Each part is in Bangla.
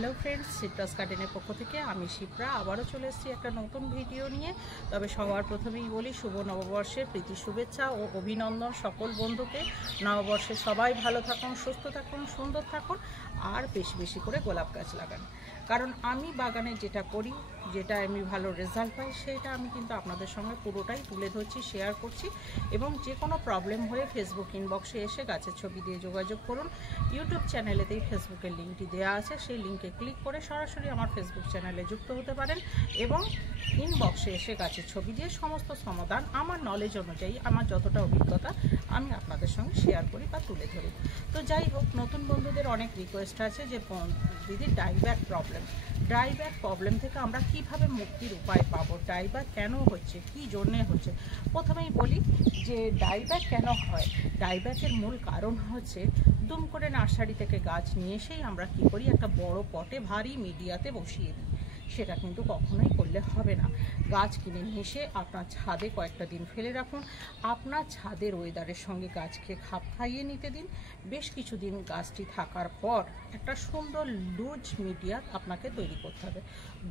হ্যালো ফ্রেন্ডস, সিট্রাস গার্ডেনের পক্ষ থেকে আমি শিপ্রা আবারও চলে এসেছি একটা নতুন ভিডিও নিয়ে। তবে সবার প্রথমেই বলি শুভ নববর্ষের প্রীতি শুভেচ্ছা ও অভিনন্দন সকল বন্ধুকে। নববর্ষে সবাই ভালো থাকুন, সুস্থ থাকুন, সুন্দর থাকুন, আর বেশি বেশি করে গোলাপ গাছ লাগান। কারণ আমি বাগানে যেটা করি, যেটা আমি ভালো রেজাল্ট পাই, সেটা আমি কিন্তু আপনাদের সঙ্গে পুরোটাই তুলে ধরছি, শেয়ার করছি। এবং যে কোনো প্রবলেম হয়ে ফেসবুক ইনবক্সে এসে গাছের ছবি দিয়ে যোগাযোগ করুন। ইউটিউব চ্যানেলেতেই ফেসবুকের লিঙ্কটি দেওয়া আছে, সেই লিঙ্কে ক্লিক করে সরাসরি আমার ফেসবুক চ্যানেলে যুক্ত হতে পারেন এবং ইনবক্সে এসে গাছের ছবি দিয়ে সমস্ত সমাধান আমার নলেজ অনুযায়ী, আমার যতটা অভিজ্ঞতা আমি আপনাদের সঙ্গে শেয়ার করি বা তুলে ধরি। তো যাই হোক, নতুন বন্ধুদের অনেক রিকোয়েস্ট আছে যে দিদি ডাইব্যাক প্রবলেম থেকে আমরা কিভাবে মুক্তির উপায় পাবো, ডাইব্যাক কেন হচ্ছে, কি জন্যে হচ্ছে। প্রথমেই বলি যে ডাইব্যাক কেন হয়। ডাইব্যাকের মূল কারণ হচ্ছে দুম করে নার্সারি থেকে গাছ নিয়ে এসেই আমরা কি করি, একটা বড় পটে ভারী মিডিয়াতে বসিয়ে দিই। সেটা কিন্তু কখনোই করলে হবে না। গাছ কিনে নিয়ে এসে আপনার ছাদে কয়েকটা দিন ফেলে রাখুন। আপনার ছাদের ওয়েদারের সঙ্গে গাছকে খাপ খাইয়ে নিতে দিন। বেশ কিছুদিন গাছটি থাকার পর একটা সুন্দর লুজ মিডিয়া আপনাকে তৈরি করতে হবে।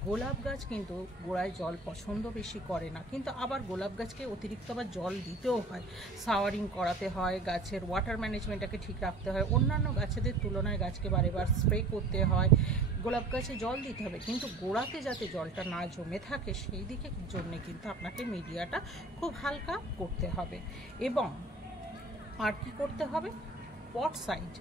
গোলাপ গাছ কিন্তু গোড়ায় জল পছন্দ বেশি করে না, কিন্তু আবার গোলাপ গাছকে অতিরিক্ত আবার জল দিতেও হয়, সাওয়ারিং করাতে হয়, গাছের ওয়াটার ম্যানেজমেন্টটাকে ঠিক রাখতে হয়। অন্যান্য গাছেদের তুলনায় গাছকে বারেবার স্প্রে করতে হয়, গোলাপ গাছে জল দিতে হবে, কিন্তু গোড়াতে যাতে জলটা না জমে থাকে সেই দিকের জন্য কিন্তু আপনাকে মিডিয়াটা খুব হালকা করতে হবে। এবং আর কি করতে হবে, পট সাইজ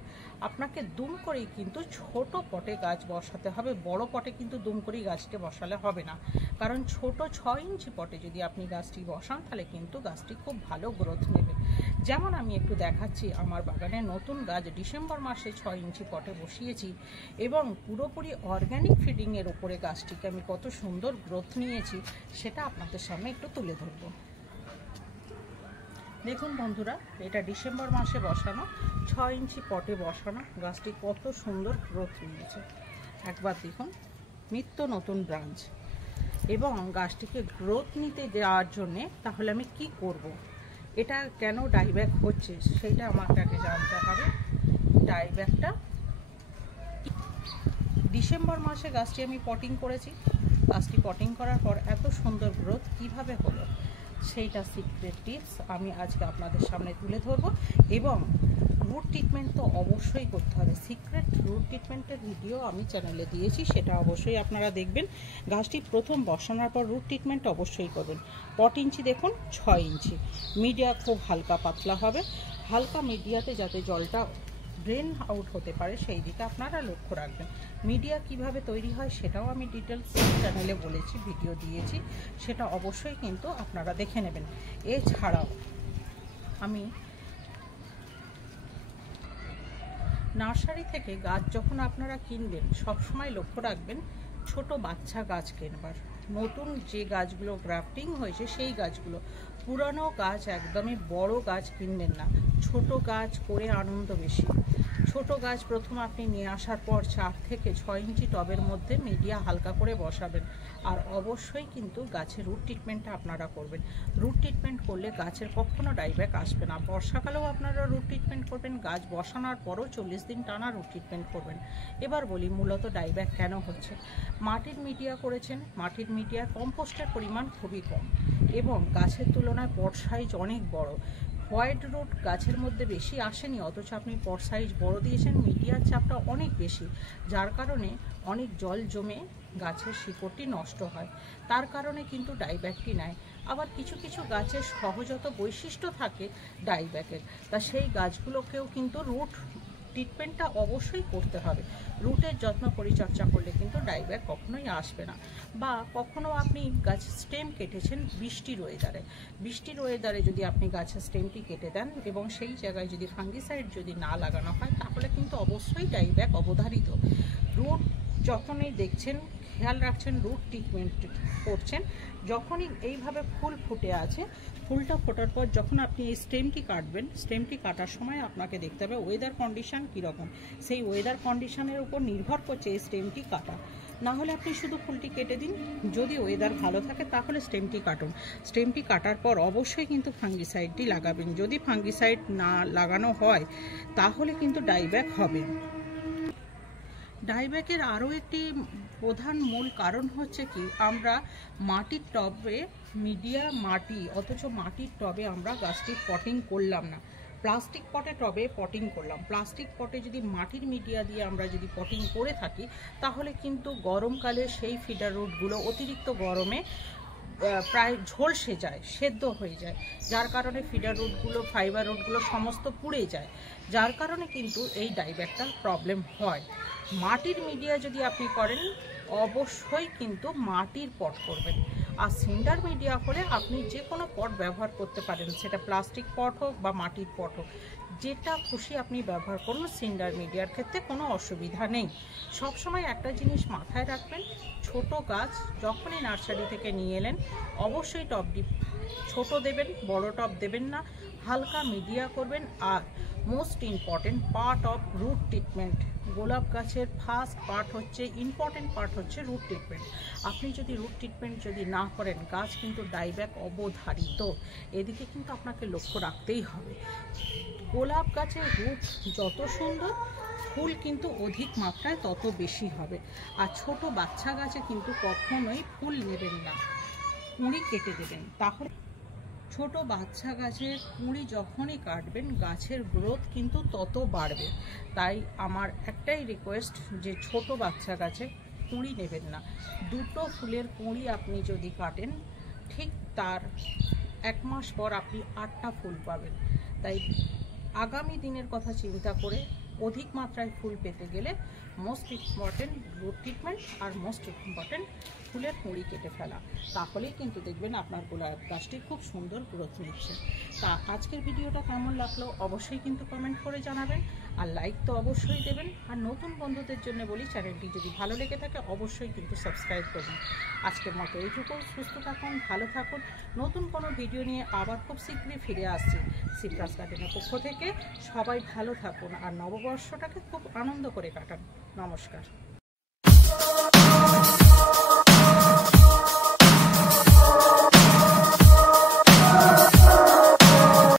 আপনাকে দুম করেই কিন্তু ছোট পটে গাছ বসাতে হবে। বড় পটে কিন্তু দুম করেই গাছকে বসালে হবে না, কারণ ছোট 6 ইঞ্চি পটে যদি আপনি গাছটি বসান তাহলে কিন্তু গাছটি খুব ভালো গ্রোথ নেবে। যেমন আমি একটু দেখাচ্ছি, আমার বাগানে নতুন গাছ ডিসেম্বর মাসে 6 ইঞ্চি পটে বসিয়েছি এবং পুরোপুরি অর্গ্যানিক ফিডিংয়ের ওপরে গাছটিকে আমি কত সুন্দর গ্রোথ নিয়েছি সেটা আপনাদের সামনে একটু তুলে ধরবো। দেখুন বন্ধুরা, এটা ডিসেম্বর মাসে বসানো 6 ইঞ্চি পটে বসানো গাছটি কত সুন্দর গ্রোথ নিয়েছে। একবার দেখুন, নিত্য নতুন ব্রাঞ্চ। এবং গাছটিকে গ্রোথ নিতে দেওয়ার জন্যে তাহলে আমি কি করব, এটা কেন ডাইব্যাক হচ্ছে সেইটা আমাকে আগে জানতে হবে। ডাইব্যাকটা ডিসেম্বর মাসে গাছটি আমি পটিং করেছি। গাছটি পটিং করার পর এত সুন্দর গ্রোথ কিভাবে হলো সেইটা সিক্রেট টিপস আমি আজকে আপনাদের সামনে তুলে ধরবো। এবং রুট ট্রিটমেন্ট তো অবশ্যই করতে হবে। সিক্রেট রুট ট্রিটমেন্টের ভিডিও আমি চ্যানেলে দিয়েছি, সেটা অবশ্যই আপনারা দেখবেন। গাছটি প্রথম বসানোর পর রুট ট্রিটমেন্ট অবশ্যই করবেন। পট ইঞ্চি দেখুন 6 ইঞ্চি, মিডিয়া খুব হালকা পাতলা হবে। হালকা মিডিয়াতে যাতে জলটা ড্রেন আউট হতে পারে সেই দিকে আপনারা লক্ষ্য রাখবেন। মিডিয়া কিভাবে তৈরি হয় সেটাও আমি ডিটেলস চ্যানেলে বলেছি, ভিডিও দিয়েছি, সেটা অবশ্যই কিন্তু আপনারা দেখে নেবেন। এছাড়াও আমি নার্সারি থেকে গাছ যখন আপনারা কিনবেন সবসময় লক্ষ্য রাখবেন ছোট বাচ্চা গাছ কিনবার। নতুন যে গাছগুলো গ্রাফটিং হয়েছে সেই গাছগুলো, পুরানো গাছ একদমই বড় গাছ কিনবেন না। ছোট গাছ করে আনন্দ বেশি। ছোট গাছ প্রথম আপনি নিয়ে আসার পর 4 থেকে 6 ইঞ্চি টবের মধ্যে মিডিয়া হালকা করে বসাবেন। আর অবশ্যই কিন্তু গাছের রুট ট্রিটমেন্টটা আপনারা করবেন। রুট ট্রিটমেন্ট করলে গাছের কখনো ডাইব্যাক আসবে না। বর্ষাকালেও আপনারা রুট ট্রিটমেন্ট করবেন, গাছ বসানোর পরও 40 দিন টানা রুট ট্রিটমেন্ট করবেন। এবার বলি মূলত ডাইব্যাক কেন হচ্ছে। মাটির মিডিয়া করেছেন, মাটির মিডিয়ার কম্পোস্টের পরিমাণ খুবই কম এবং গাছের তুলনায় পট সাইজ অনেক বড়। হোয়াইট রুট গাছের মধ্যে বেশি আসেনি, অথচ আপনি পট সাইজ বড় দিয়েছেন, মিডিয়ার চাপটা অনেক বেশি, যার কারণে অনেক জল জমে গাছের শিকড়টি নষ্ট হয়। তার কারণে কিন্তু ডাইব্যাকটি নেয়। আবার কিছু কিছু গাছের সহজাত বৈশিষ্ট্য থাকে ডাইব্যাকের, তা সেই গাছগুলোকেও কিন্তু রুট ট্রিটমেন্টটা অবশ্যই করতে হবে। রুটের যত্ন পরিচর্যা করলে কিন্তু ডাইব্যাক কখনোই আসবে না। বা কখনো আপনি গাছের স্টেম কেটেছেন বৃষ্টির ওয়েদারে যদি আপনি গাছের স্টেমটি কেটে দেন এবং সেই জায়গায় যদি ফাঙ্গিসাইড যদি না লাগানো হয় তাহলে কিন্তু অবশ্যই ডাইব্যাক অবধারিত। রুট যখনই দেখছেন, খেয়াল রাখছেন রুট ট্রিটমেন্ট করছেন, যখনই এইভাবে ফুল ফুটে আছে, ফুলটা ফোটার পর যখন আপনি এই স্টেমটি কাটবেন, স্টেমটি কাটার সময় আপনাকে দেখতে হবে ওয়েদার কন্ডিশন কীরকম। সেই ওয়েদার কন্ডিশনের উপর নির্ভর করছে এই স্টেমটি কাটা। না হলে আপনি শুধু ফুলটি কেটে দিন, যদি ওয়েদার ভালো থাকে তাহলে স্টেমটি কাটুন। স্টেমটি কাটার পর অবশ্যই কিন্তু ফাঙ্গিসাইডটি লাগাবেন। যদি ফাঙ্গিসাইড না লাগানো হয় তাহলে কিন্তু ডাইব্যাক হবে। ডাইব্যাকের আরও একটি প্রধান মূল কারণ হচ্ছে কি, আমরা মাটির টবে মিডিয়া মাটি, অথচ মাটির টবে আমরা গাছটি পটিং করলাম না, প্লাস্টিক পটে টবে পটিং করলাম। প্লাস্টিক পটে যদি মাটির মিডিয়া দিয়ে আমরা যদি পটিং করে থাকি, তাহলে কিন্তু গরমকালে সেই ফিডার রুটগুলো অতিরিক্ত গরমে প্রায় ঝলসে যায়, সেদ্ধ হয়ে যায়, যার কারণে ফিডার রুটগুলো, ফাইবার রুটগুলো সমস্ত পুড়ে যায়, যার কারণে কিন্তু এই ডাইব্যাকটার প্রবলেম হয়। মাটির মিডিয়া যদি আপনি করেন, অবশ্যই কিন্তু মাটির পট করবেন। আর সিন্ডার মিডিয়া হলে আপনি যে কোনো পট ব্যবহার করতে পারেন, সেটা প্লাস্টিক পট হোক বা মাটির পট হোক, যেটা খুশি আপনি ব্যবহার করুন। সিন্ডার মিডিয়ার ক্ষেত্রে কোনো অসুবিধা নেই। সবসময় একটা জিনিস মাথায় রাখবেন, ছোট গাছ যখনই নার্সারি থেকে নিয়ে এলেন, অবশ্যই টব ডিপ ছোট দেবেন, বড় টব দেবেন না, হালকা মিডিয়া করবেন। আর most important part of root treatment, গোলাপ গাছের ফার্স্ট পার্ট হচ্ছে, ইম্পর্টেন্ট পার্ট হচ্ছে রুট ট্রিটমেন্ট। আপনি যদি রুট ট্রিটমেন্ট যদি না করেন, গাছ কিন্তু ডাইব্যাক অবধারিত, এদিকে কিন্তু আপনাকে লক্ষ্য রাখতেই হবে। গোলাপ গাছের রুট যত সুন্দর, ফুল কিন্তু অধিক মাত্রায় তত বেশি হবে। আর ছোট বাচ্চা গাছে কিন্তু কখনোই ফুল নেবেন না, কুঁড়ি কেটে দেবেন। তাহলে ছোট বাচ্চা গাছের কুঁড়ি যখনই কাটবেন, গাছের গ্রোথ কিন্তু তত বাড়বে। তাই আমার একটাই রিকোয়েস্ট, যে ছোট বাচ্চা গাছে কুঁড়ি নেবেন না। দুটো ফুলের কুঁড়ি আপনি যদি কাটেন, ঠিক তার 1 মাস পর আপনি 8টা ফুল পাবেন। তাই আগামী দিনের কথা চিন্তা করে অধিক মাত্রায় ফুল পেতে গেলে মোস্ট ইম্পর্টেন্ট রুট ট্রিটমেন্ট, আর মোস্ট ইম্পর্টেন্ট ফুলের কুঁড়ি কেটে ফেলা। তাহলেই কিন্তু দেখবেন আপনার গোলাপ গাছটি খুব সুন্দর গ্রোথ নিচ্ছে। তা আজকের ভিডিওটা কেমন লাগলো অবশ্যই কিন্তু কমেন্ট করে জানাবেন, আর লাইক তো অবশ্যই দেবেন। আর নতুন বন্ধুদের জন্য বলি, চ্যানেলটি যদি ভালো লেগে থাকে অবশ্যই কিন্তু সাবস্ক্রাইব করুন। আজকের মতো এইটুকু, সুস্থ থাকুন, ভালো থাকুন। নতুন কোনো ভিডিও নিয়ে আবার খুব শীঘ্রই ফিরে আসছি সিপ্রাস গার্ডেনের পক্ষ থেকে। সবাই ভালো থাকুন আর নববর্ষটাকে খুব আনন্দ করে কাটান। নমস্কার।